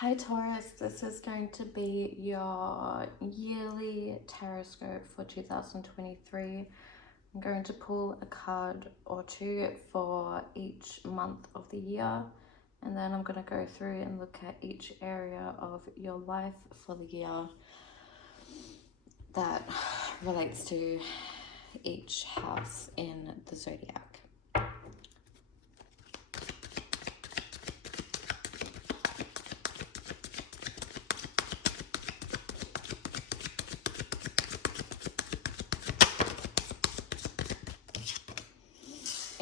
Hi Taurus, this is going to be your yearly tarot scope for 2023. I'm going to pull a card or two for each month of the year, and then I'm going to go through and look at each area of your life for the year that relates to each house in the zodiac.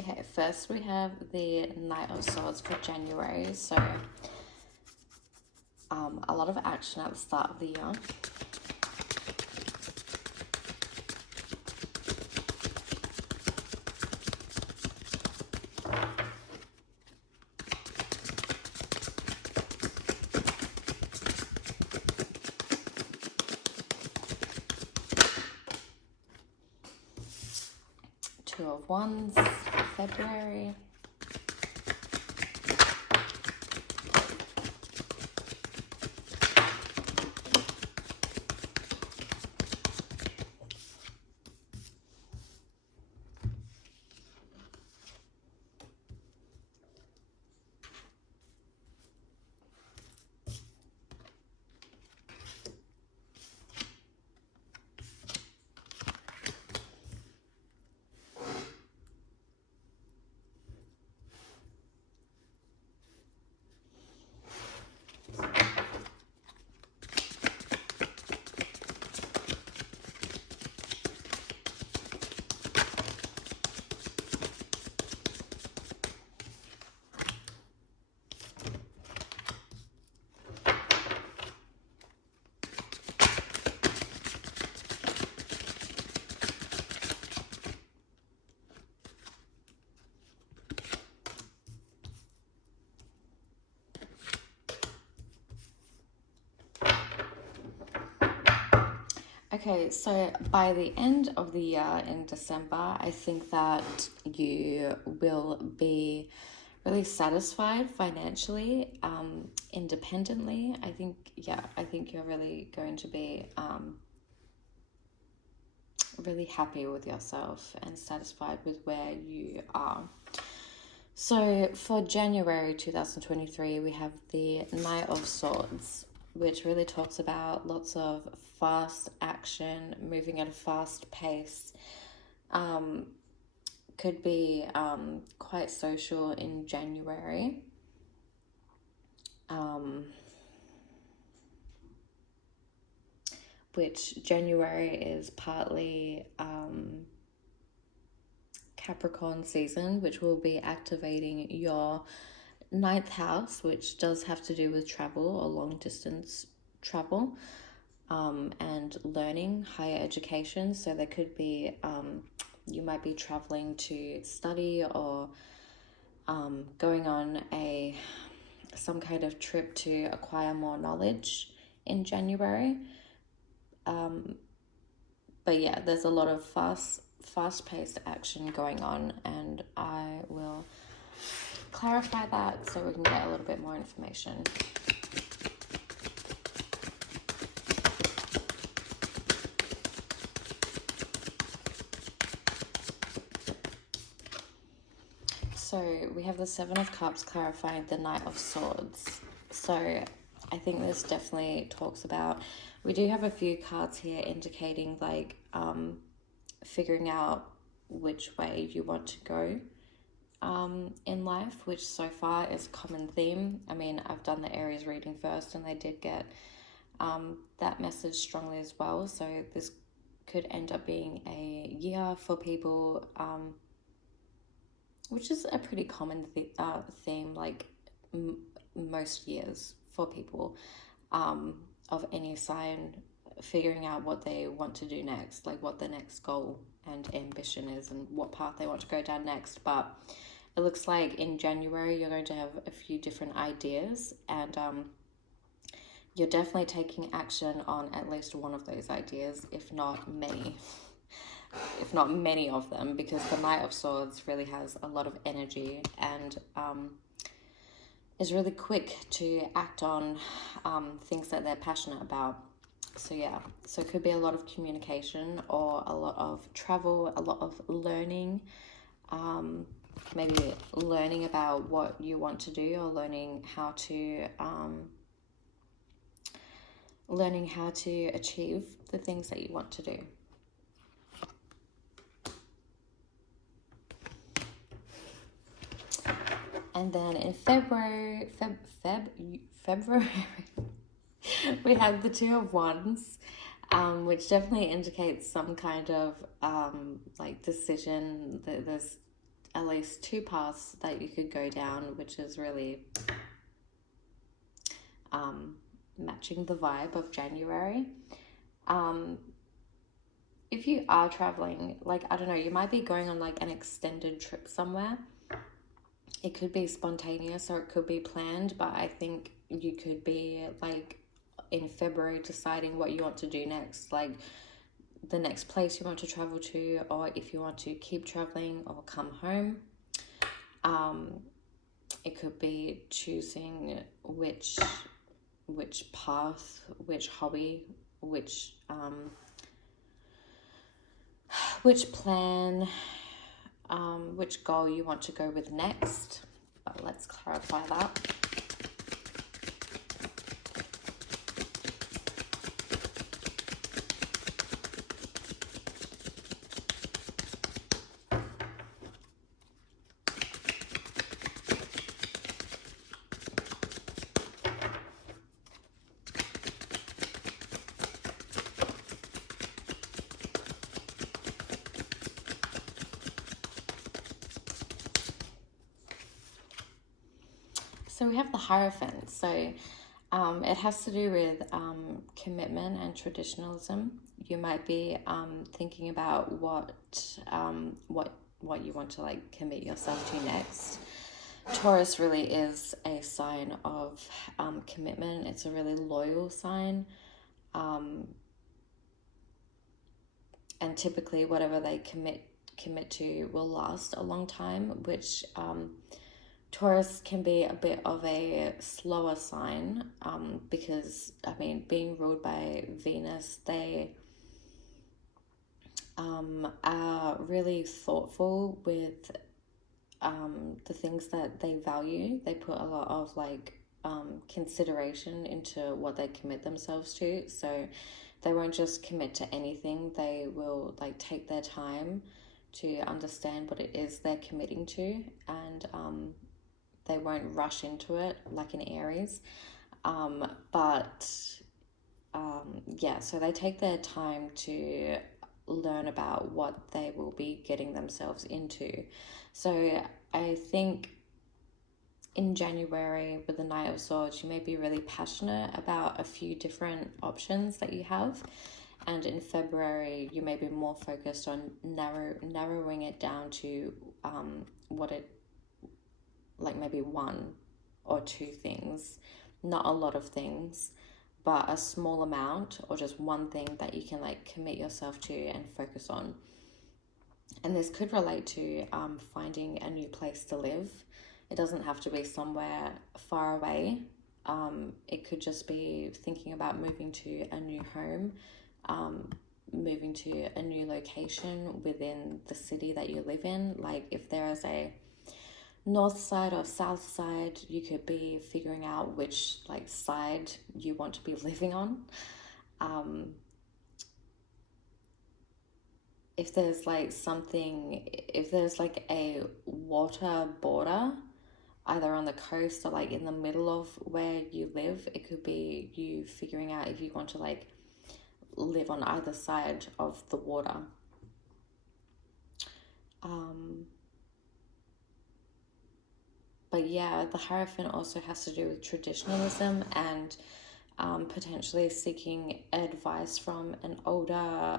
Okay, first we have the Knight of Swords for January, so a lot of action at the start of the year. Two of Wands, February. Okay, so by the end of the year in December, I think that you will be really satisfied financially, independently. I think you're really going to be really happy with yourself and satisfied with where you are. So for January 2023, we have the Knight of Swords, which really talks about lots of fast action, moving at a fast pace. Could be quite social in January. Which January is partly Capricorn season, which will be activating your 9th house, which does have to do with travel or long distance travel, and learning, higher education. So there could be, you might be traveling to study or going on some kind of trip to acquire more knowledge in January. But yeah, there's a lot of fast-paced action going on, and I will clarify that so we can get a little bit more information. So we have the Seven of Cups clarifying the Knight of Swords. So I think this definitely talks about, we do have a few cards here indicating like figuring out which way you want to go in life, which so far is a common theme. I mean, I've done the Aries reading first and they did get that message strongly as well. So this could end up being a year for people, which is a pretty common theme, like most years for people of any sign, figuring out what they want to do next, like what the next goal and ambition is and what path they want to go down next. But it looks like in January you're going to have a few different ideas, and you're definitely taking action on at least one of those ideas, if not many of them, because the Knight of Swords really has a lot of energy and is really quick to act on things that they're passionate about. So yeah, so it could be a lot of communication or a lot of travel, a lot of learning, maybe learning about what you want to do, or learning how to achieve the things that you want to do. And then in February, we have the Two of Wands, which definitely indicates some kind of like decision. There's at least two paths that you could go down, which is really matching the vibe of January. If you are traveling, like, I don't know, you might be going on like an extended trip somewhere. It could be spontaneous or it could be planned, but I think you could be like in February deciding what you want to do next, like the next place you want to travel to, or if you want to keep traveling or come home. It could be choosing which path, which hobby, which plan, which goal you want to go with next. But let's clarify that. So we have the Hierophant. So it has to do with commitment and traditionalism. You might be thinking about what you want to like commit yourself to next. Taurus really is a sign of commitment. It's a really loyal sign. And typically whatever they commit to will last a long time, which Taurus can be a bit of a slower sign because, I mean, being ruled by Venus, they are really thoughtful with the things that they value. They put a lot of like consideration into what they commit themselves to. So they won't just commit to anything. They will like take their time to understand what it is they're committing to, and they won't rush into it like an Aries. Yeah, so they take their time to learn about what they will be getting themselves into. So I think in January with the Knight of Swords, you may be really passionate about a few different options that you have. And in February, you may be more focused on narrowing it down to like maybe one or two things, not a lot of things, but a small amount, or just one thing that you can like commit yourself to and focus on. And this could relate to finding a new place to live. It doesn't have to be somewhere far away. It could just be thinking about moving to a new home, moving to a new location within the city that you live in. Like if there is a north side or south side, you could be figuring out which like side you want to be living on. If there's like a water border either on the coast or like in the middle of where you live, it could be you figuring out if you want to like live on either side of the water. But yeah, the Hierophant also has to do with traditionalism and potentially seeking advice from an older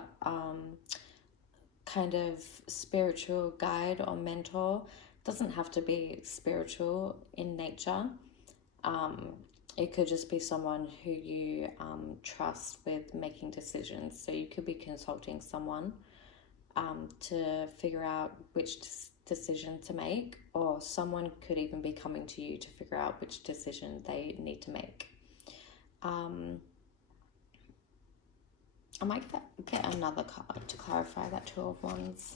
kind of spiritual guide or mentor. Doesn't have to be spiritual in nature. It could just be someone who you trust with making decisions. So you could be consulting someone to figure out which decision to make, or someone could even be coming to you to figure out which decision they need to make. I might get another card to clarify that Two of Wands.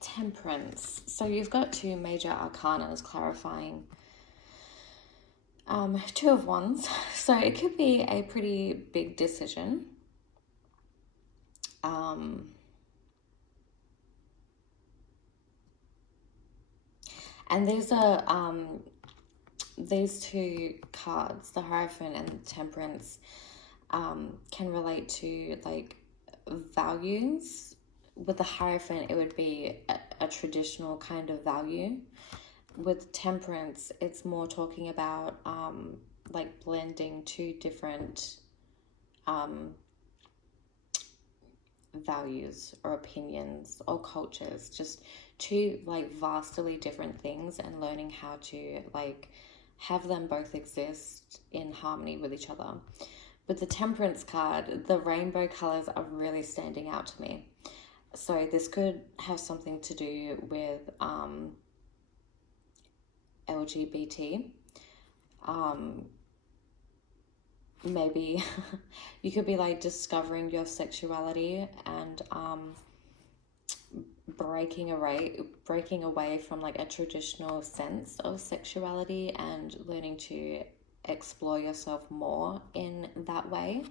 Temperance. So you've got two major arcanas clarifying Two of Wands. So it could be a pretty big decision. And these are these two cards, the Hierophant and the Temperance, can relate to like values. With the Hierophant, it would be a traditional kind of value. With Temperance, it's more talking about like blending two different values or opinions or cultures, just two like vastly different things, and learning how to like have them both exist in harmony with each other. With the Temperance card, the rainbow colors are really standing out to me. So this could have something to do with LGBT. Maybe you could be like discovering your sexuality and breaking away from like a traditional sense of sexuality and learning to explore yourself more in that way.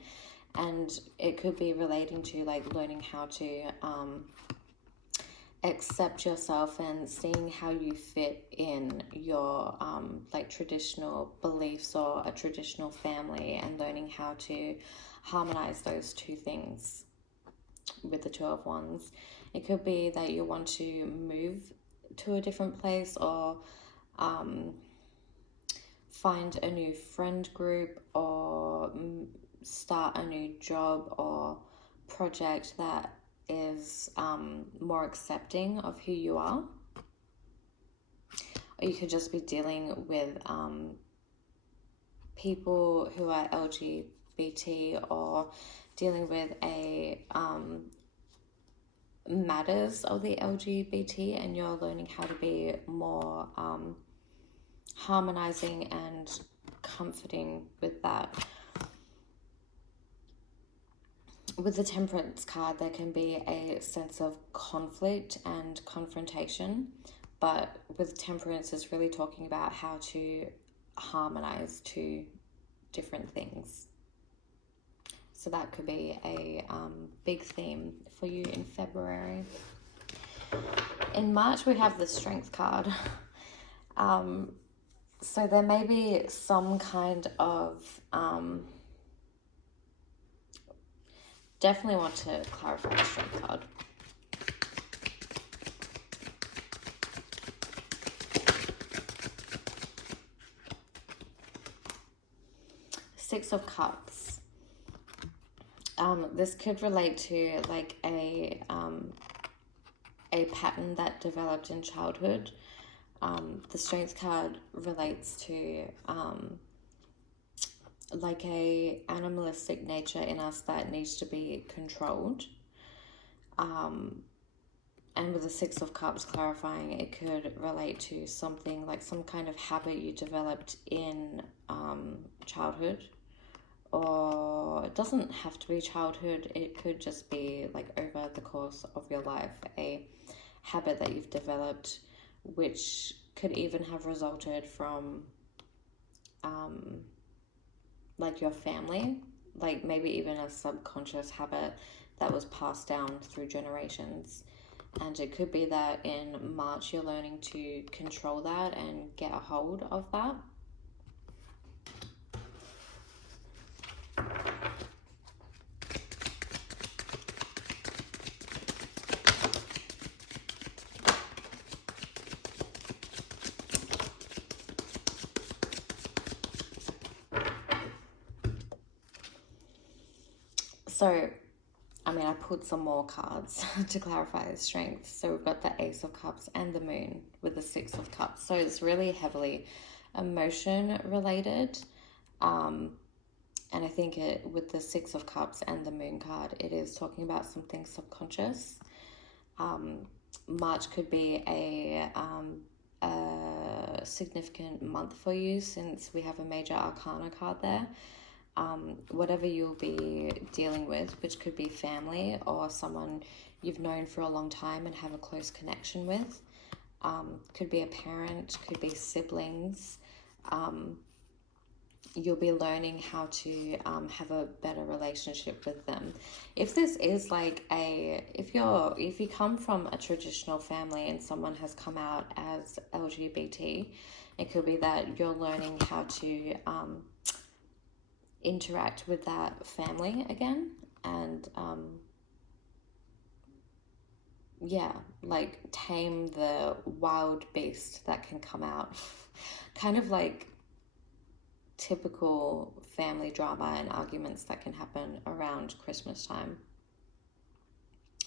And it could be relating to like learning how to accept yourself and seeing how you fit in your like traditional beliefs or a traditional family, and learning how to harmonize those two things with the Two of Wands. It could be that you want to move to a different place, or find a new friend group, or start a new job or project that is more accepting of who you are. Or you could just be dealing with people who are LGBT, or dealing with a matters of the LGBT, and you're learning how to be more harmonizing and comforting with that. With the Temperance card, there can be a sense of conflict and confrontation, but with Temperance, it's really talking about how to harmonize two different things. So that could be a big theme for you in February. In March, we have the Strength card. So there may be some kind of definitely want to clarify the Strength card. Six of Cups. This could relate to like a pattern that developed in childhood. The Strength card relates to like a animalistic nature in us that needs to be controlled. And with the Six of Cups clarifying, it could relate to something like some kind of habit you developed in childhood, or it doesn't have to be childhood, it could just be like over the course of your life, a habit that you've developed, which could even have resulted from like your family, like maybe even a subconscious habit that was passed down through generations. And it could be that in March you're learning to control that and get a hold of that. So I mean, I put some more cards to clarify the strength. So we've got the Ace of Cups and the Moon with the Six of Cups. So it's really heavily emotion related. And I think with the Six of Cups and the Moon card, it is talking about something subconscious. March could be a significant month for you since we have a major arcana card there. Whatever you'll be dealing with, which could be family or someone you've known for a long time and have a close connection with, could be a parent, could be siblings. You'll be learning how to have a better relationship with them. If this is like if you come from a traditional family and someone has come out as LGBT, it could be that you're learning how to interact with that family again, and yeah, like tame the wild beast that can come out. Kind of like typical family drama and arguments that can happen around Christmas time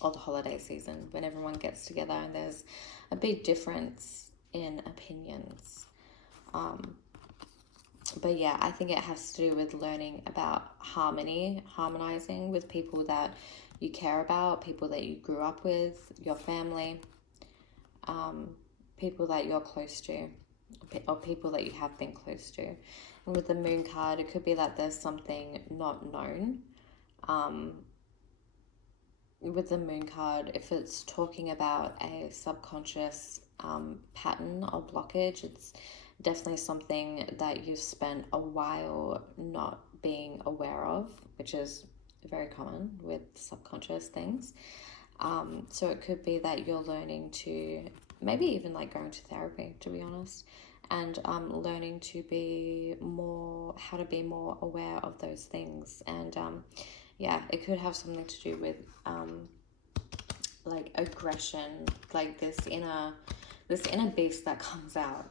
or the holiday season when everyone gets together and there's a big difference in opinions. But yeah, I think it has to do with learning about harmonizing with people that you care about, people that you grew up with, your family, people that you're close to, or people that you have been close to. And with the Moon card, it could be that there's something not known. With the Moon card, if it's talking about a subconscious pattern or blockage, it's definitely something that you've spent a while not being aware of, which is very common with subconscious things. So it could be that you're learning to, maybe even like going to therapy, to be honest, and learning to be more, how to be more aware of those things. And yeah, it could have something to do with like aggression, like this inner beast that comes out.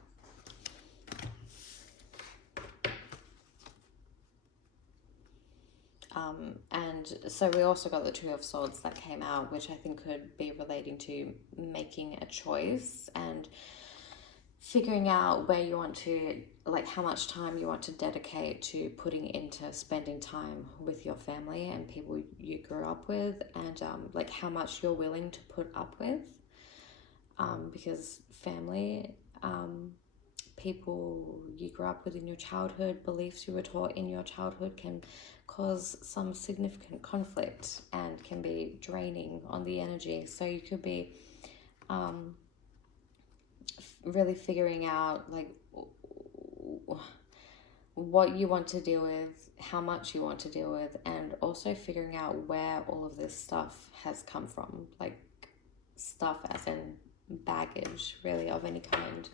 And so we also got the Two of Swords that came out, which I think could be relating to making a choice and figuring out where you want to, like how much time you want to dedicate to putting into spending time with your family and people you grew up with, and like how much you're willing to put up with, because family, people you grew up with in your childhood, beliefs you were taught in your childhood can cause some significant conflict and can be draining on the energy. So you could be really figuring out like what you want to deal with, how much you want to deal with, and also figuring out where all of this stuff has come from, like stuff as in baggage, really, of any kind.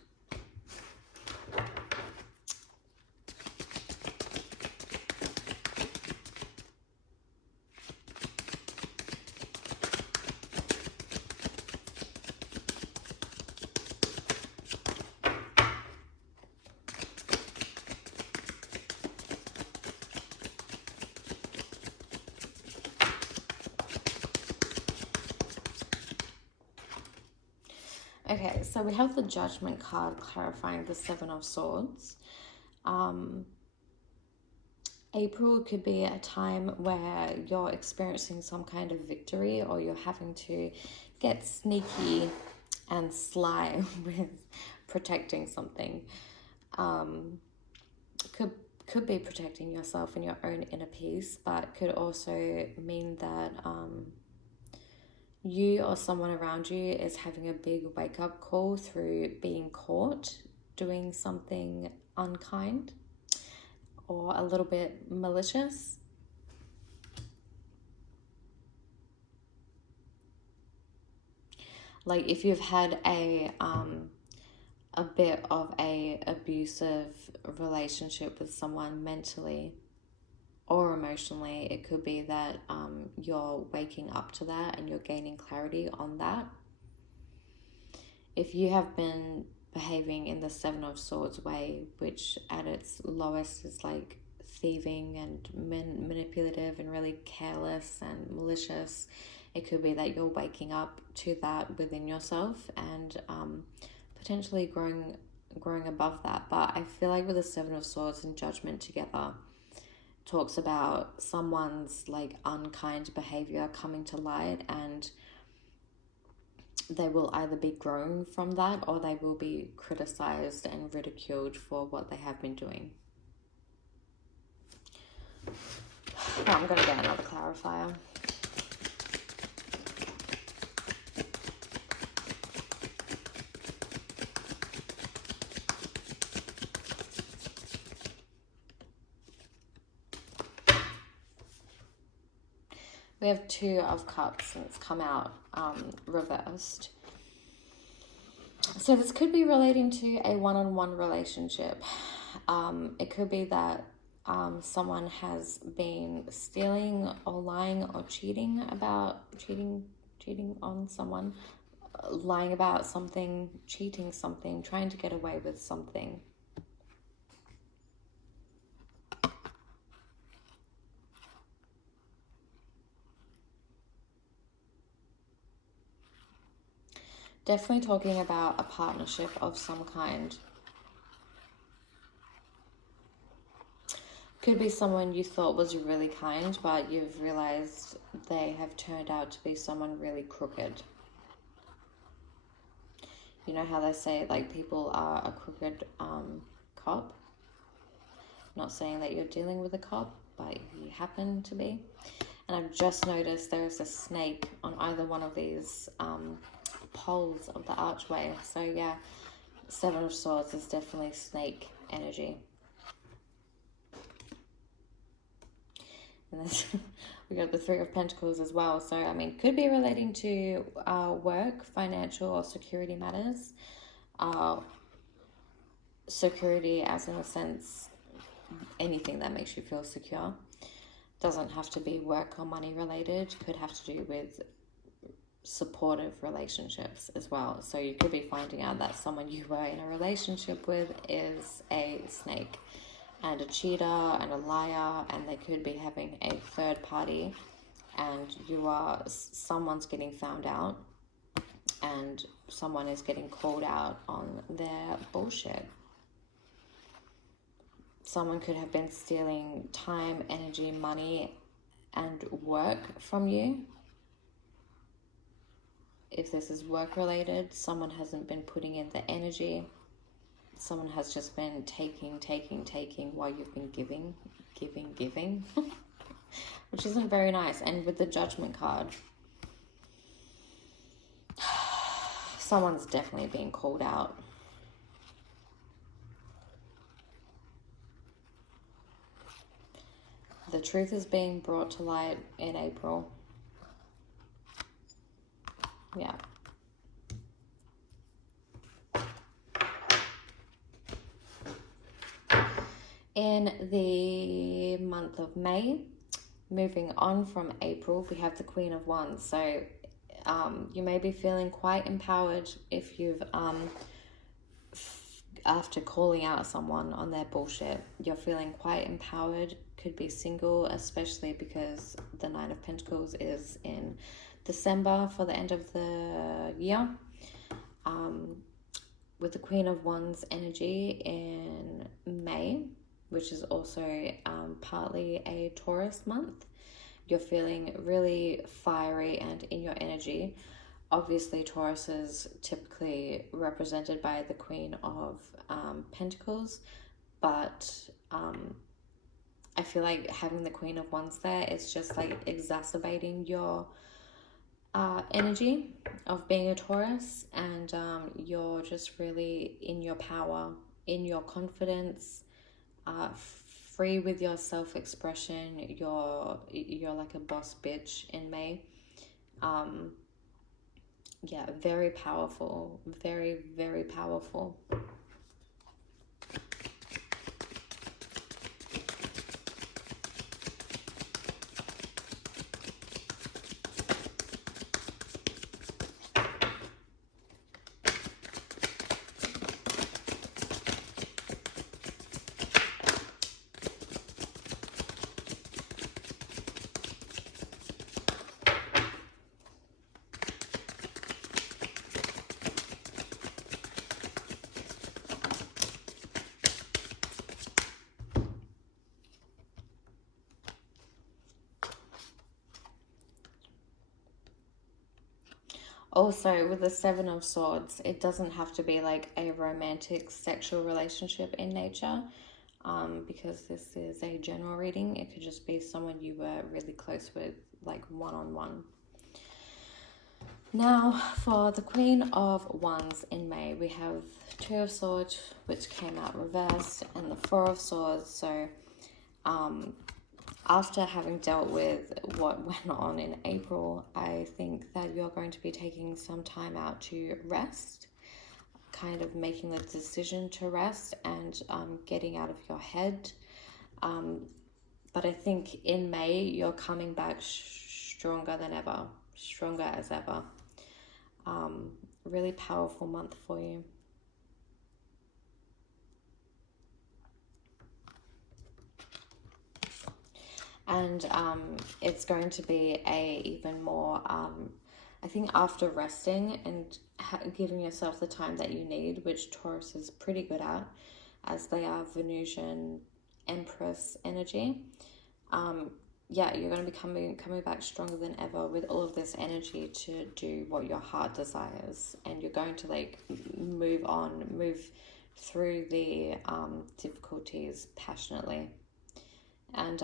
Okay, so we have the Judgment card clarifying the Seven of Swords. April could be a time where you're experiencing some kind of victory, or you're having to get sneaky and sly with protecting something. Could be protecting yourself and your own inner peace, but could also mean that you or someone around you is having a big wake-up call through being caught doing something unkind or a little bit malicious. Like if you've had a bit of a abusive relationship with someone mentally or emotionally, it could be that you're waking up to that and you're gaining clarity on that. If you have been behaving in the Seven of Swords way, which at its lowest is like thieving and manipulative and really careless and malicious. It could be that you're waking up to that within yourself and potentially growing above that. But I feel like with the Seven of Swords and Judgment together, talks about someone's like unkind behavior coming to light, and they will either be grown from that or they will be criticized and ridiculed for what they have been doing. Now I'm going to get another clarifier. We have Two of Cups and it's come out reversed. So this could be relating to a one-on-one relationship. It could be that someone has been stealing or lying or cheating on someone, lying about something, cheating something, trying to get away with something. Definitely talking about a partnership of some kind. Could be someone you thought was really kind, but you've realized they have turned out to be someone really crooked. You know how they say, like, people are a crooked cop? Not saying that you're dealing with a cop, but you happen to be. And I've just noticed there's a snake on either one of these poles of the archway. So yeah, Seven of Swords is definitely snake energy. And then we got the Three of Pentacles as well. So I mean, could be relating to work, financial or security matters. Security as in a sense, anything that makes you feel secure. Doesn't have to be work or money related. Could have to do with supportive relationships as well. So you could be finding out that someone you were in a relationship with is a snake and a cheater and a liar, and they could be having a third party, and someone's getting found out and someone is getting called out on their bullshit. Someone could have been stealing time, energy, money and work from you. If this is work related, someone hasn't been putting in the energy. Someone has just been taking while you've been giving, which isn't very nice. And with the Judgment card, someone's definitely being called out. The truth is being brought to light in April. Yeah. In the month of May, moving on from April, we have the Queen of Wands. So you may be feeling quite empowered if you've, after calling out someone on their bullshit, you're feeling quite empowered. Could be single, especially because the Nine of Pentacles is in December for the end of the year. With the Queen of Wands energy in May, which is also partly a Taurus month, you're feeling really fiery and in your energy. Obviously, Taurus is typically represented by the Queen of Pentacles, but I feel like having the Queen of Wands there is just like exacerbating your energy of being a Taurus, and you're just really in your power, in your confidence, free with your self-expression. You're like a boss bitch in May. Yeah, very powerful, very, very powerful. Also, with the Seven of Swords, it doesn't have to be like a romantic sexual relationship in nature, because this is a general reading. It could just be someone you were really close with, like one-on-one. Now, for the Queen of Wands in May, we have Two of Swords, which came out reversed, and the Four of Swords. So, after having dealt with what went on in April, I think that you're going to be taking some time out to rest, kind of making the decision to rest and getting out of your head. But I think in May, you're coming back stronger than ever, stronger as ever. Really powerful month for you. And it's going to be a even more, I think after resting and giving yourself the time that you need, which Taurus is pretty good at, as they are Venusian Empress energy. Yeah, you're going to be coming back stronger than ever with all of this energy to do what your heart desires, and you're going to like move through the difficulties passionately, and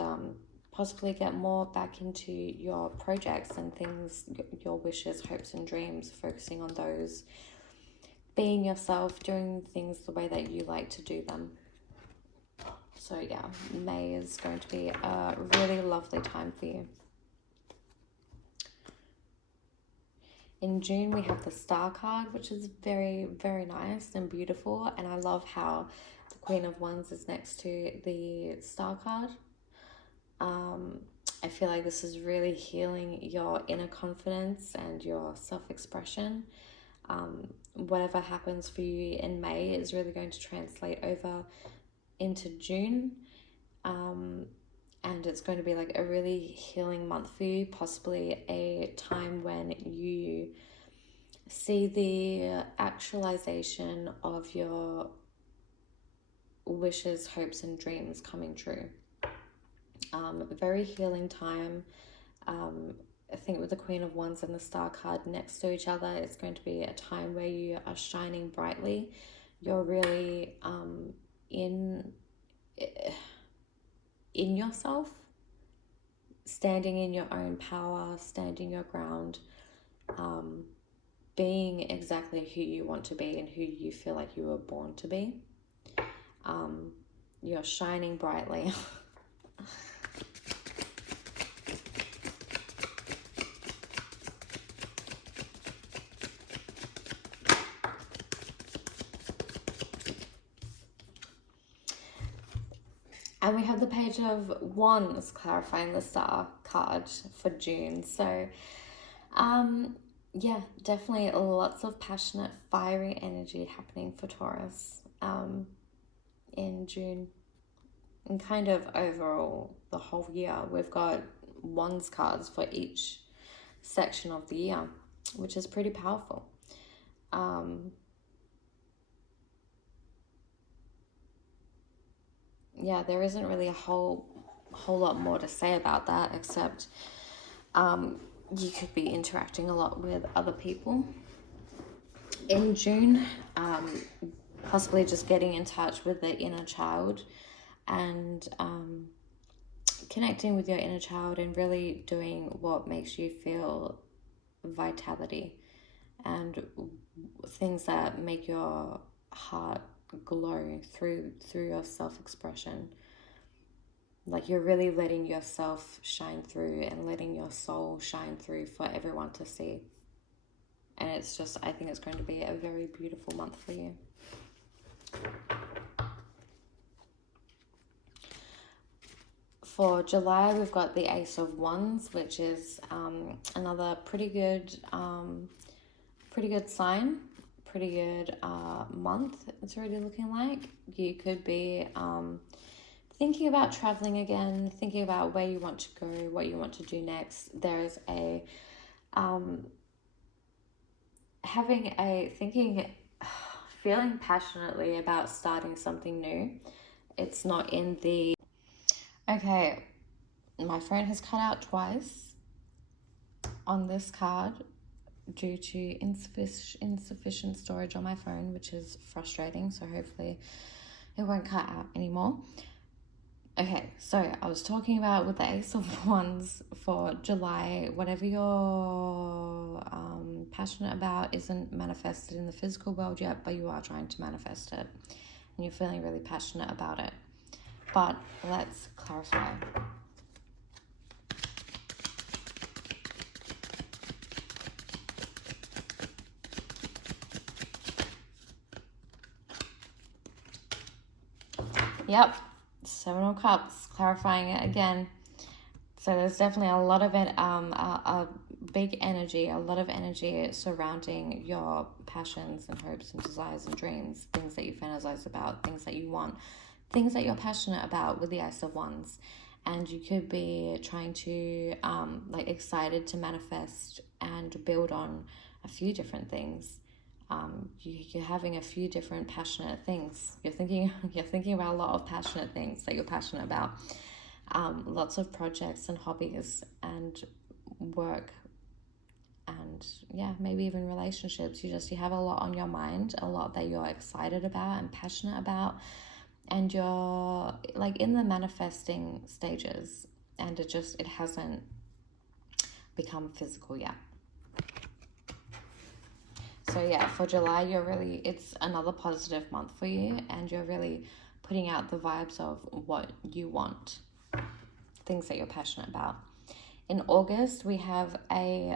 possibly get more back into your projects and things, your wishes, hopes and dreams, focusing on those, being yourself, doing things the way that you like to do them. So yeah, May is going to be a really lovely time for you. In June, we have the Star card, which is very, very nice and beautiful. And I love how the Queen of Wands is next to the Star card. I feel like this is really healing your inner confidence and your self-expression. Whatever happens for you in May is really going to translate over into June. And it's going to be like a really healing month for you, possibly a time when you see the actualization of your wishes, hopes and dreams coming true. A very healing time. I think with the Queen of Wands and the Star card next to each other, it's going to be a time where you are shining brightly. You're really in yourself, standing in your own power, standing your ground, being exactly who you want to be and who you feel like you were born to be. You're shining brightly. And we have the Page of Wands clarifying the Star card for June. So, yeah, definitely lots of passionate, fiery energy happening for Taurus in June. And kind of overall, the whole year, we've got Wands cards for each section of the year, which is pretty powerful. Yeah, there isn't really a whole lot more to say about that, except you could be interacting a lot with other people in June, possibly just getting in touch with the inner child and connecting with your inner child and really doing what makes you feel vitality and things that make your heart glow through your self-expression. Like you're really letting yourself shine through and letting your soul shine through for everyone to see. And it's just, I think it's going to be a very beautiful month for you. For July, we've got the Ace of Wands, which is another pretty good sign, pretty good month. It's already looking like you could be thinking about traveling again, thinking about where you want to go, what you want to do next. There's a feeling passionately about starting something new. It's not in the... Okay, my phone has cut out twice on this card. due to insufficient storage on my phone, which is frustrating. So hopefully it won't cut out anymore. Okay, so I was talking about with the Ace of Wands for July, whatever you're passionate about isn't manifested in the physical world yet, but you are trying to manifest it. And you're feeling really passionate about it. But let's clarify. Yep, Seven of Cups, clarifying it again. So there's definitely a lot of it, a big energy, a lot of energy surrounding your passions and hopes and desires and dreams, things that you fantasize about, things that you want, things that you're passionate about with the Ace of Wands. And you could be trying to, excited to manifest and build on a few different things. You're having a few different passionate things. You're thinking about a lot of passionate things that you're passionate about. Lots of projects and hobbies and work, and maybe even relationships. You have a lot on your mind, a lot that you're excited about and passionate about, and you're like in the manifesting stages, and it hasn't become physical yet. So for July, it's another positive month for you, and you're really putting out the vibes of what you want, things that you're passionate about. In August, we have a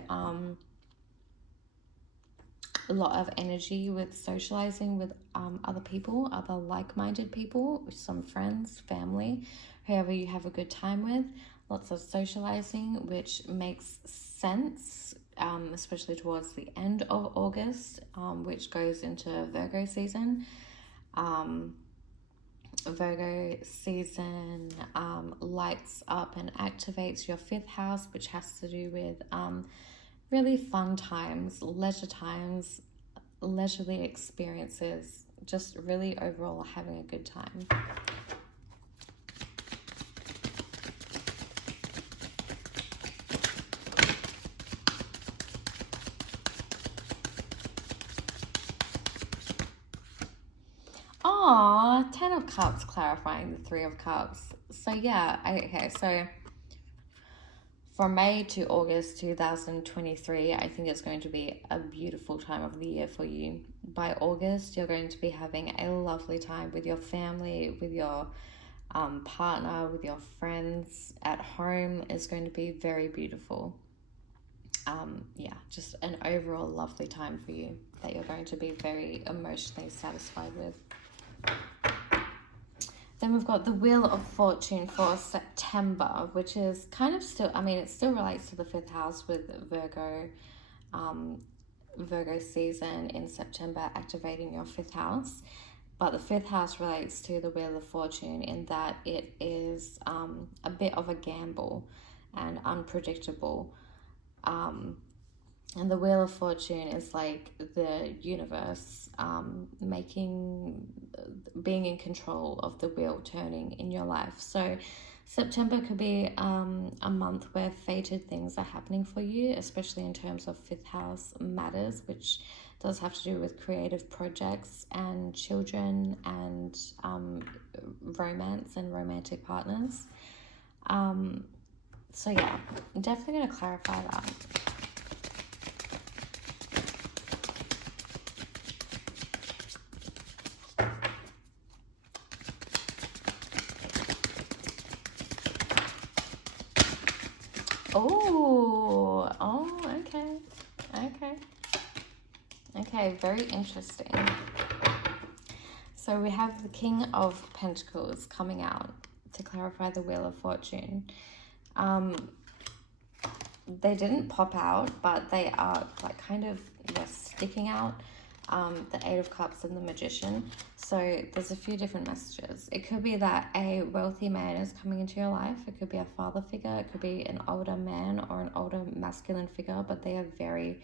lot of energy with socializing with other people, other like-minded people, some friends, family, whoever you have a good time with. Lots of socializing, which makes sense, especially towards the end of August, which goes into Virgo season. Virgo season lights up and activates your 5th house, which has to do with really fun times, leisurely experiences, just really overall having a good time. Aw, 10 of Cups clarifying the 3 of Cups. So so from May to August 2023, I think it's going to be a beautiful time of the year for you. By August, you're going to be having a lovely time with your family, with your partner, with your friends. At home is going to be very beautiful. Just an overall lovely time for you that you're going to be very emotionally satisfied with. Then we've got the Wheel of Fortune for September, which is kind of still, it still relates to the 5th house with Virgo season in September activating your 5th house. But the 5th house relates to the Wheel of Fortune in that it is a bit of a gamble and unpredictable. And the Wheel of Fortune is like the universe being in control of the wheel turning in your life. So September could be a month where fated things are happening for you, especially in terms of 5th house matters, which does have to do with creative projects and children and romance and romantic partners. Definitely going to clarify that. Okay, very interesting. So we have the King of Pentacles coming out to clarify the Wheel of Fortune. They didn't pop out, but they are sticking out. The 8 of Cups and the Magician. So there's a few different messages. It could be that a wealthy man is coming into your life. It could be a father figure. It could be an older man or an older masculine figure, but they are very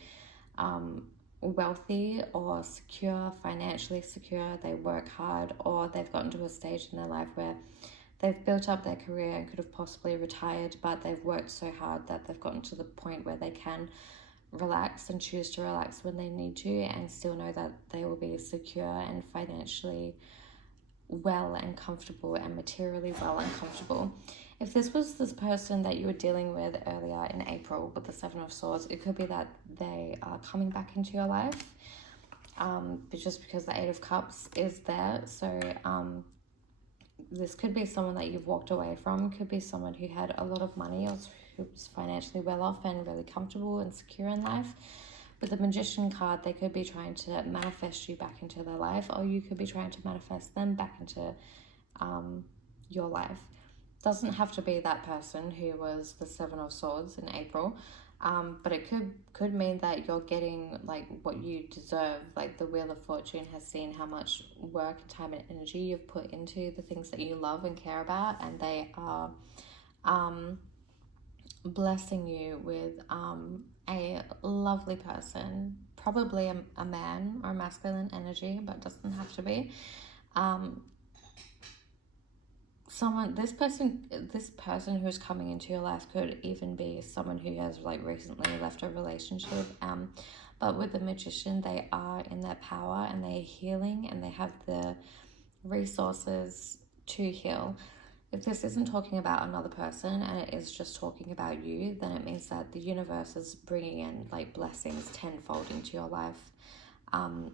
wealthy or secure, financially secure. They work hard, or they've gotten to a stage in their life where they've built up their career and could have possibly retired, but they've worked so hard that they've gotten to the point where they can relax and choose to relax when they need to, and still know that they will be secure and financially well and comfortable and materially well and comfortable. If this was this person that you were dealing with earlier in April with the Seven of Swords, it could be that they are coming back into your life, but just because the Eight of Cups is there. So this could be someone that you've walked away from, could be someone who had a lot of money or who's financially well off and really comfortable and secure in life. With the Magician card, they could be trying to manifest you back into their life, or you could be trying to manifest them back into your life. Doesn't have to be that person who was the Seven of Swords in April, but it could mean that you're getting like what you deserve. Like the Wheel of Fortune has seen how much work, time, and energy you've put into the things that you love and care about, and they are blessing you with a lovely person, probably a man or masculine energy, but doesn't have to be. This person who's coming into your life could even be someone who has like recently left a relationship, but with the Magician, they are in their power and they're healing and they have the resources to heal. If this isn't talking about another person and it is just talking about you, then it means that the universe is bringing in like blessings tenfold into your life,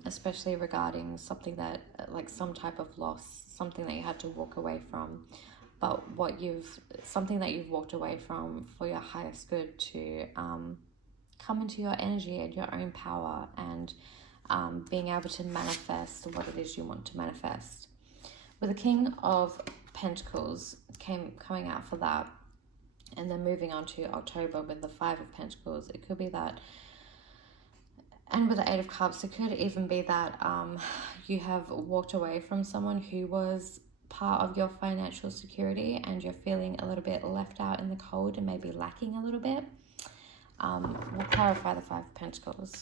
especially regarding something that like some type of loss, something that you had to walk away from, but something that you've walked away from for your highest good to come into your energy and your own power, and being able to manifest what it is you want to manifest. With the King of Pentacles coming out for that, and then moving on to October with the Five of Pentacles, it could be that, and with the Eight of Cups, it could even be that you have walked away from someone who was part of your financial security and you're feeling a little bit left out in the cold and maybe lacking a little bit. We'll clarify the Five of Pentacles.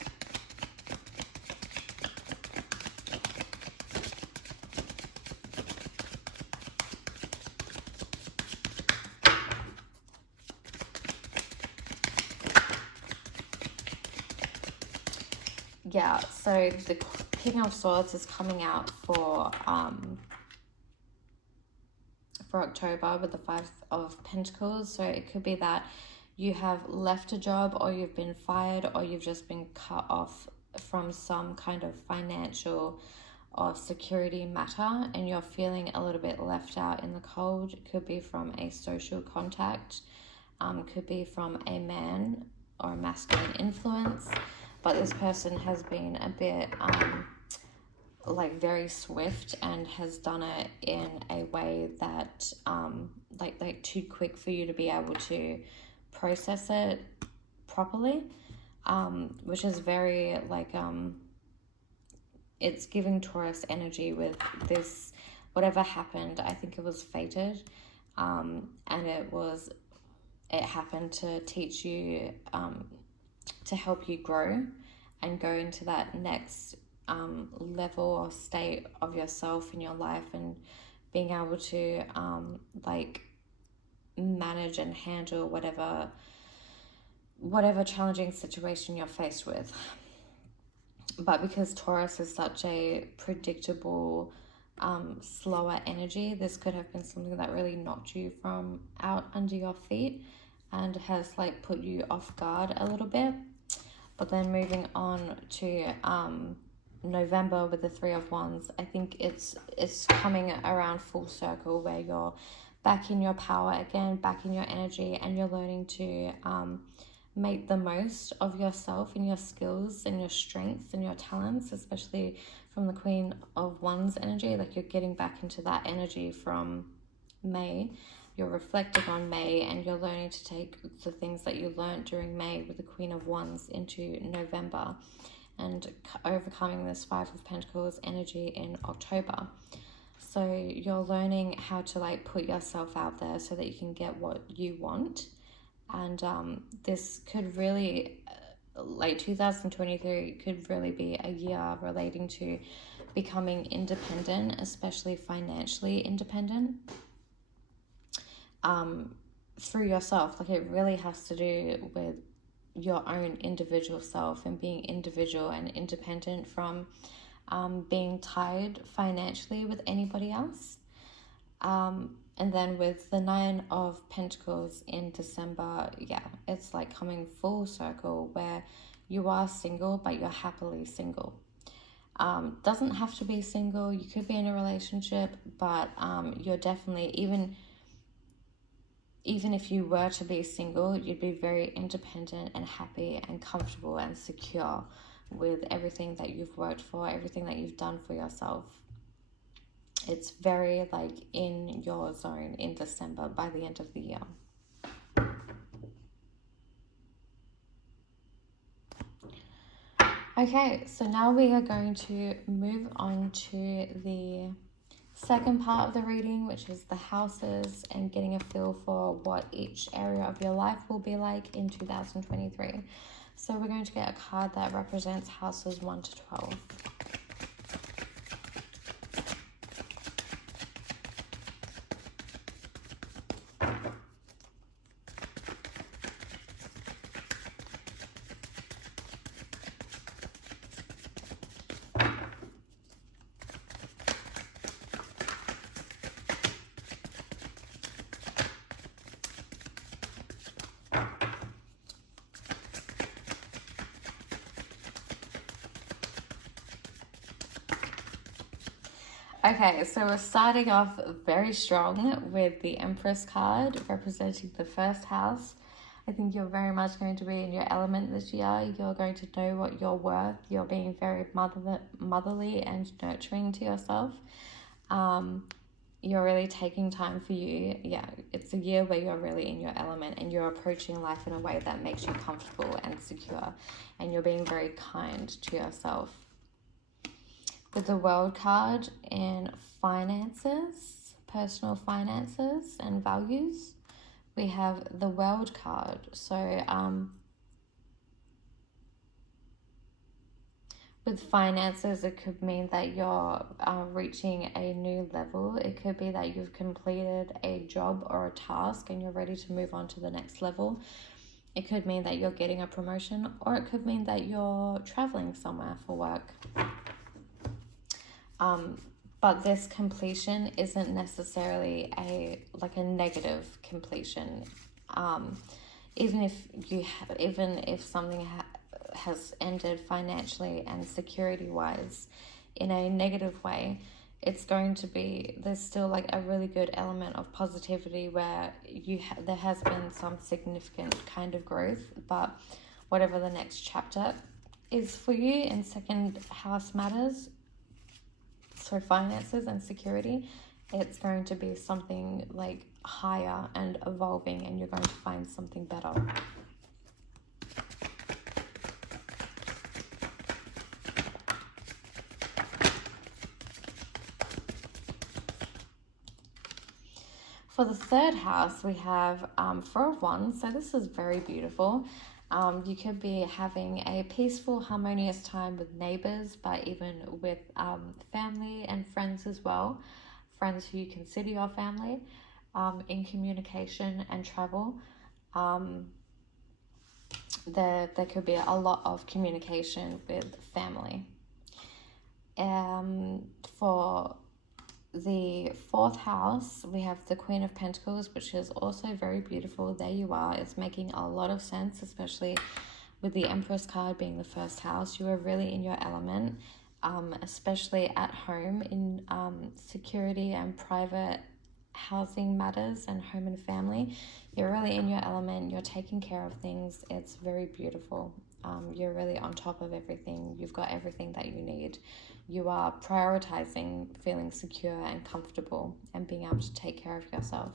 Yeah, so the King of Swords is coming out for October with the Five of Pentacles. So it could be that you have left a job, or you've been fired, or you've just been cut off from some kind of financial or security matter, and you're feeling a little bit left out in the cold. It could be from a social contact, could be from a man or a masculine influence, but this person has been a bit like very swift and has done it in a way that like too quick for you to be able to process it properly, which is very like it's giving Taurus energy with this. Whatever happened, I think it was fated, and it happened to teach you, to help you grow and go into that next level or state of yourself in your life, and being able to like manage and handle whatever challenging situation you're faced with. But because Taurus is such a predictable, slower energy, this could have been something that really knocked you from out under your feet and has like put you off guard a little bit. But then moving on to November with the Three of Wands, I think it's coming around full circle where you're back in your power again, back in your energy, and you're learning to make the most of yourself and your skills and your strengths and your talents, especially from the Queen of Wands energy. Like you're getting back into that energy from May. You're reflecting on May, and you're learning to take the things that you learned during May with the Queen of Wands into November, and overcoming this Five of Pentacles energy in October. So you're learning how to like put yourself out there so that you can get what you want. And this could really, like 2023 could really be a year relating to becoming independent, especially financially independent, through yourself. Like it really has to do with your own individual self and being individual and independent from being tied financially with anybody else. And then with the Nine of Pentacles in December, yeah, it's like coming full circle where you are single, but you're happily single. Doesn't have to be single, you could be in a relationship, but you're definitely, even if you were to be single, you'd be very independent and happy and comfortable and secure with everything that you've worked for, everything that you've done for yourself. It's very like in your zone in December by the end of the year. Okay, so now we are going to move on to the second part of the reading, which is the houses and getting a feel for what each area of your life will be like in 2023. So we're going to get a card that represents houses 1 to 12. Okay, so we're starting off very strong with the Empress card representing the first house. I think you're very much going to be in your element this year. You're going to know what you're worth. You're being very motherly and nurturing to yourself. You're really taking time for you. Yeah, it's a year where you're really in your element and you're approaching life in a way that makes you comfortable and secure, and you're being very kind to yourself. With the World card in finances, personal finances and values, we have the World card. So with finances, it could mean that you're reaching a new level. It could be that you've completed a job or a task and you're ready to move on to the next level. It could mean that you're getting a promotion, or it could mean that you're traveling somewhere for work. But this completion isn't necessarily a negative completion. Even if something has ended financially and security wise in a negative way, it's going to be, there's still like a really good element of positivity where there has been some significant kind of growth. But whatever the next chapter is for you in second house matters, so finances and security, it's going to be something like higher and evolving, and you're going to find something better. For the third house, we have Four of Wands. So this is very beautiful. You could be having a peaceful, harmonious time with neighbors, but even with family and friends as well. Friends who you consider your family, in communication and travel. There could be a lot of communication with family. For the fourth house, we have the Queen of Pentacles, which is also very beautiful. There you are. It's making a lot of sense, especially with the Empress card being the first house. You are really in your element, especially at home in security and private housing matters and home and family. You're really in your element. You're taking care of things. It's very beautiful. You're really on top of everything. You've got everything that you need. You are prioritizing feeling secure and comfortable and being able to take care of yourself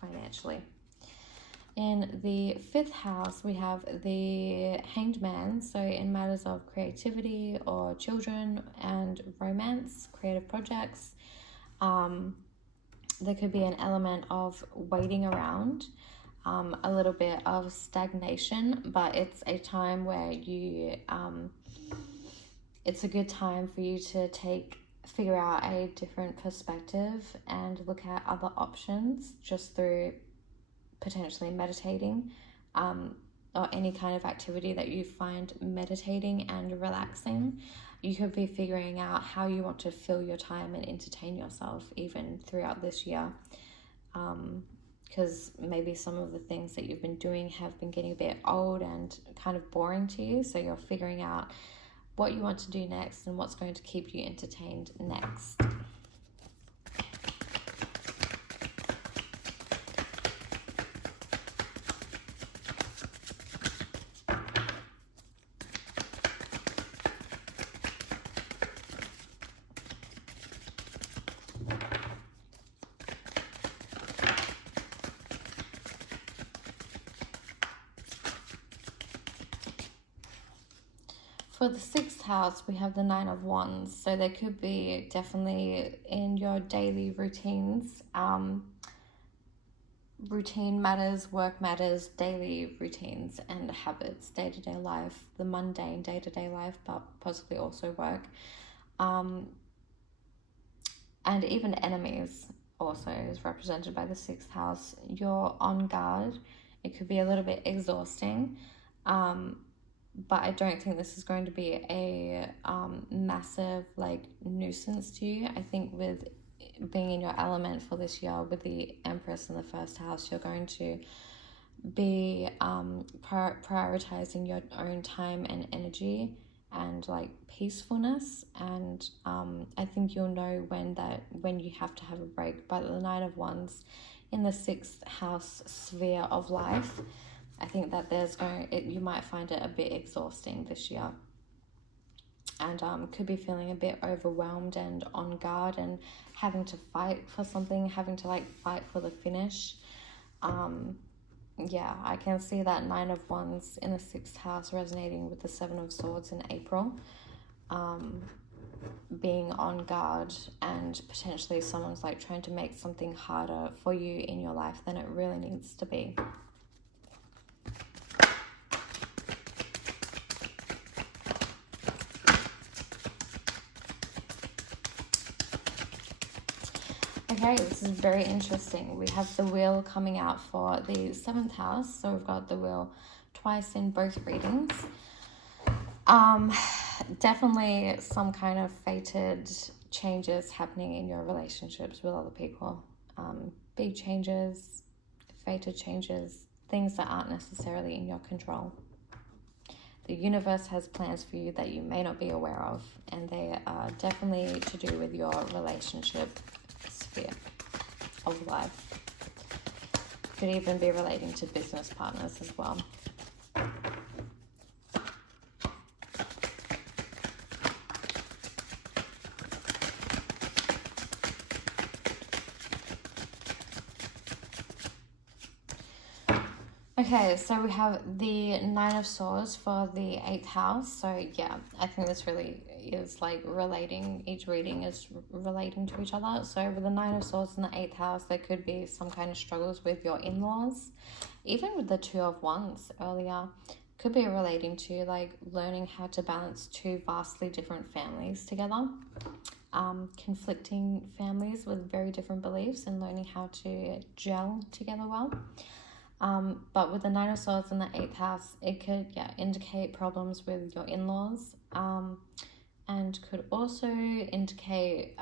financially. In the fifth house, we have the Hanged Man. So in matters of creativity or children and romance, creative projects, there could be an element of waiting around, a little bit of stagnation, but it's a time where you it's a good time for you to figure out a different perspective and look at other options just through potentially meditating. or any kind of activity that you find meditating and relaxing. You could be figuring out how you want to fill your time and entertain yourself even throughout this year. Because maybe some of the things that you've been doing have been getting a bit old and kind of boring to you. So you're figuring out what you want to do next and what's going to keep you entertained next. For the 6th house, we have the 9 of Wands. So there could be definitely in your daily routines, routine matters, work matters, daily routines and habits, day-to-day life, the mundane day-to-day life, but possibly also work. And even enemies also is represented by the 6th house. You're on guard. It could be a little bit exhausting. But I don't think this is going to be a massive like nuisance to you. I think with being in your element for this year with the Empress in the 1st house, you're going to be prioritizing your own time and energy and like peacefulness, and I think you'll know when you have to have a break. But the 9 of Wands in the 6th house sphere of life, I think that you might find it a bit exhausting this year, and could be feeling a bit overwhelmed and on guard and having to fight for something, having to like fight for the finish. Yeah, I can see that 9 of Wands in the 6th house resonating with the 7 of Swords in April. Being on guard, and potentially someone's like trying to make something harder for you in your life than it really needs to be. Okay, this is very interesting. We have the wheel coming out for the 7th house. So we've got the wheel twice in both readings. Definitely some kind of fated changes happening in your relationships with other people. Big changes, fated changes, things that aren't necessarily in your control. The universe has plans for you that you may not be aware of, and they are definitely to do with your relationship sphere of life. Could even be relating to business partners as well. Okay, so we have the 9 of Swords for the 8th house. So yeah, I think this really is like relating, each reading is relating to each other. So with the 9 of Swords in the 8th house, there could be some kind of struggles with your in-laws. Even with the 2 of Wands earlier, could be relating to like learning how to balance 2 vastly different families together. Conflicting families with very different beliefs, and learning how to gel together well. But with the 9 of Swords in the 8th house, it could indicate problems with your in-laws, and could also indicate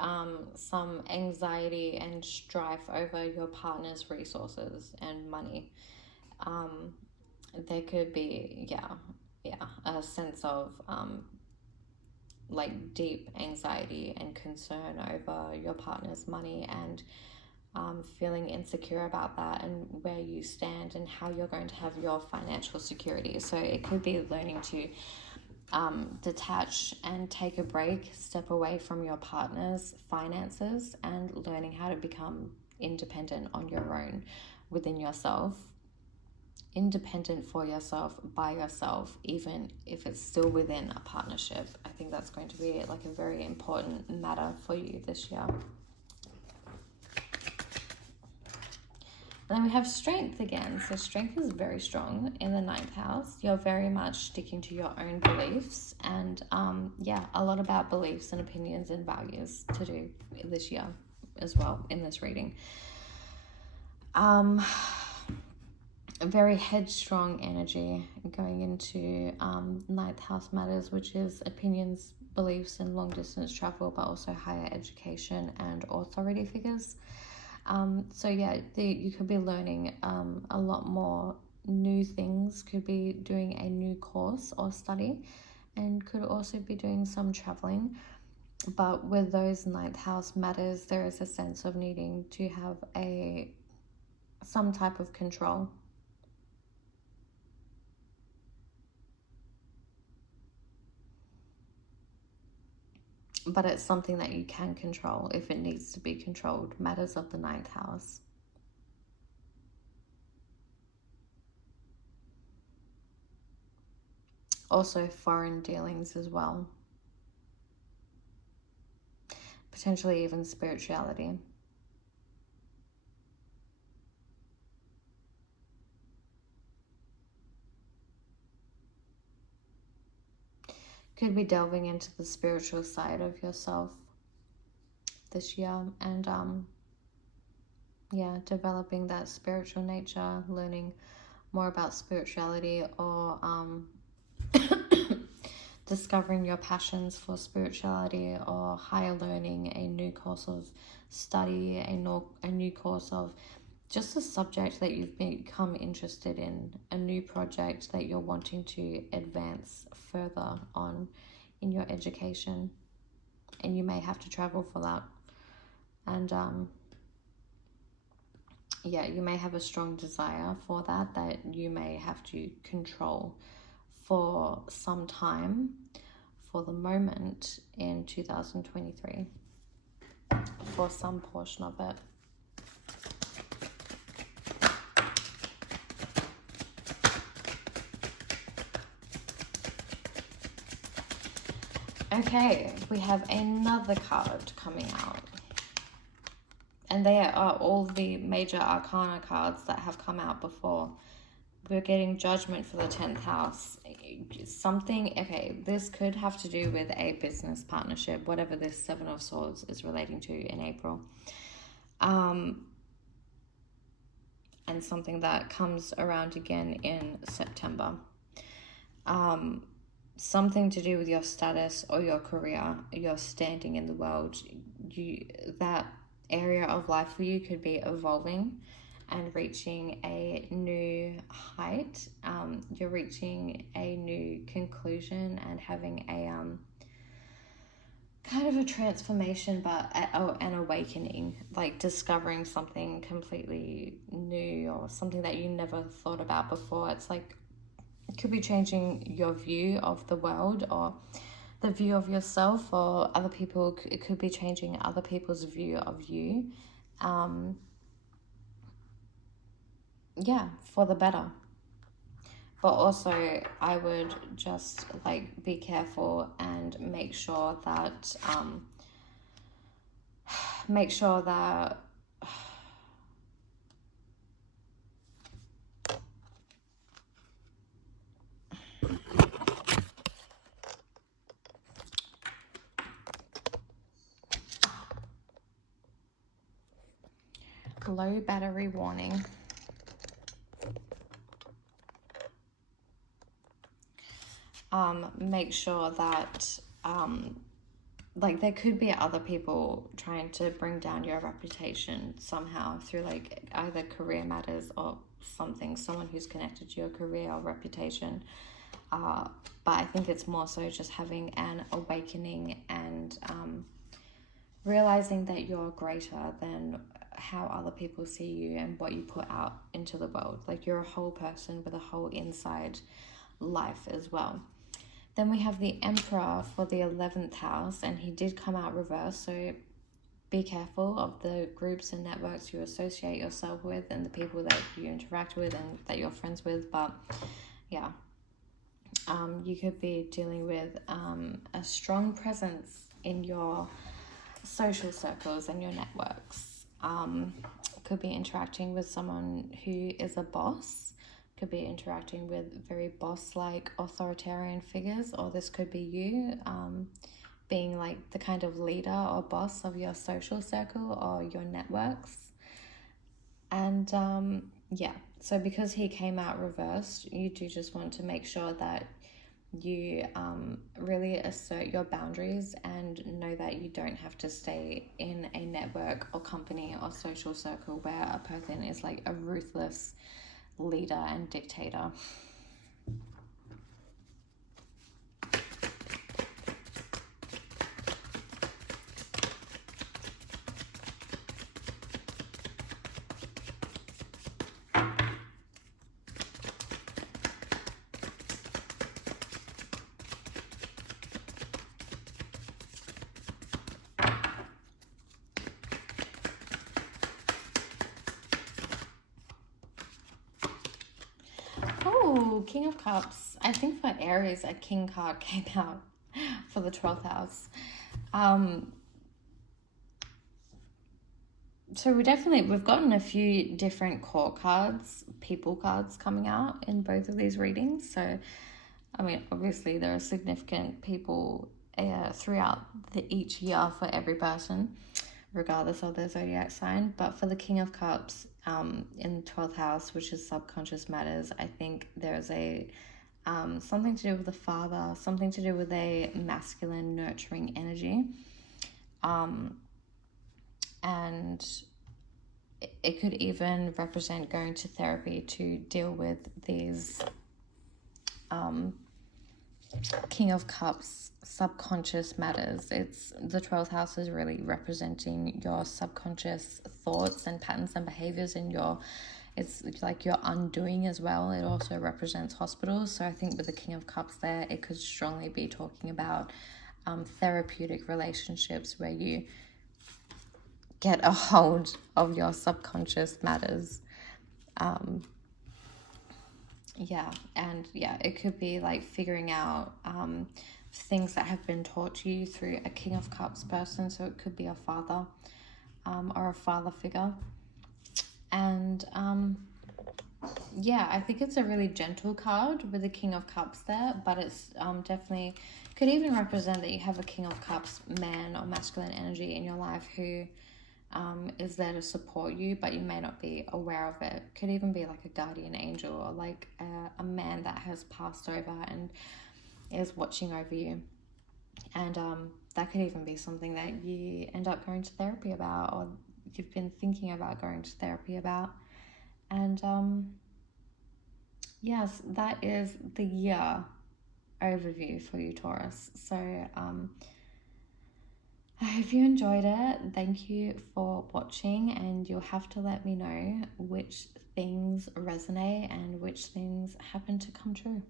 some anxiety and strife over your partner's resources and money. There could be a sense of like deep anxiety and concern over your partner's money, and feeling insecure about that and where you stand and how you're going to have your financial security. So it could be learning to detach and take a break, step away from your partner's finances, and learning how to become independent on your own within yourself. Independent for yourself, by yourself, even if it's still within a partnership. I think that's going to be like a very important matter for you this year. And then we have strength again. So strength is very strong in the 9th house. You're very much sticking to your own beliefs, and a lot about beliefs and opinions and values to do this year as well in this reading. a very headstrong energy going into ninth house matters, which is opinions, beliefs, and long distance travel, but also higher education and authority figures. So yeah, you could be learning a lot more new things, could be doing a new course or study, and could also be doing some traveling. But with those ninth house matters, there is a sense of needing to have some type of control. But it's something that you can control if it needs to be controlled. Matters of the ninth house. Also foreign dealings as well. Potentially even spirituality. Could be delving into the spiritual side of yourself this year, and yeah, developing that spiritual nature, learning more about spirituality, or discovering your passions for spirituality, or higher learning, a new course of study, a new course of just a subject that you've become interested in, a new project that you're wanting to advance further on in your education, and you may have to travel for that. And yeah, you may have a strong desire for that you may have to control for some time, for the moment in 2023, for some portion of it. Okay, we have another card coming out. And they are all the major arcana cards that have come out before. We're getting judgment for the 10th house. Something, okay, this could have to do with a business partnership, whatever this 7 of Swords is relating to in April. And something that comes around again in September. Something to do with your status or your career, your standing in the world. That area of life for you could be evolving and reaching a new height. You're reaching a new conclusion and having a kind of a transformation, but an awakening, like discovering something completely new or something that you never thought about before. It's like it could be changing your view of the world or the view of yourself or other people. It could be changing other people's view of you. Yeah, for the better. But also, I would just like be careful and make sure that low battery warning. Make sure that like there could be other people trying to bring down your reputation somehow through like either career matters or something, someone who's connected to your career or reputation. But I think it's more so just having an awakening and realizing that you're greater than how other people see you and what you put out into the world. Like you're a whole person with a whole inside life as well. Then we have the Emperor for the 11th house, and he did come out reversed, so be careful of the groups and networks you associate yourself with and the people that you interact with and that you're friends with. But yeah, you could be dealing with a strong presence in your social circles and your networks. Could be interacting with someone who is a boss, could be interacting with very boss-like authoritarian figures, or this could be you being like the kind of leader or boss of your social circle or your networks. And yeah, So because he came out reversed, you do just want to make sure that you really assert your boundaries and know that you don't have to stay in a network or company or social circle where a person is like a ruthless leader and dictator. Oh, King of Cups. I think for Aries, a King card came out for the 12th house. So we've gotten a few different court cards, people cards coming out in both of these readings. So, I mean, obviously there are significant people throughout each year for every person, regardless of their zodiac sign. But for the King of Cups, in the 12th house, which is subconscious matters, I think there's a something to do with the father, something to do with a masculine nurturing energy. And it could even represent going to therapy to deal with these King of Cups subconscious matters. It's the 12th house is really representing your subconscious thoughts and patterns and behaviors, and it's like your undoing as well. It also represents hospitals. So I think with the King of Cups there, it could strongly be talking about therapeutic relationships where you get a hold of your subconscious matters. It could be like figuring out things that have been taught to you through a King of Cups person. So it could be a father or a father figure. And I think it's a really gentle card with the King of Cups there, but it's definitely could even represent that you have a King of Cups man or masculine energy in your life who is there to support you, but you may not be aware of it. Could even be like a guardian angel or like a man that has passed over and is watching over you. And that could even be something that you end up going to therapy about, or you've been thinking about going to therapy about. And yes, that is the year overview for you, Taurus. So I hope you enjoyed it. Thank you for watching, and you'll have to let me know which things resonate and which things happen to come true.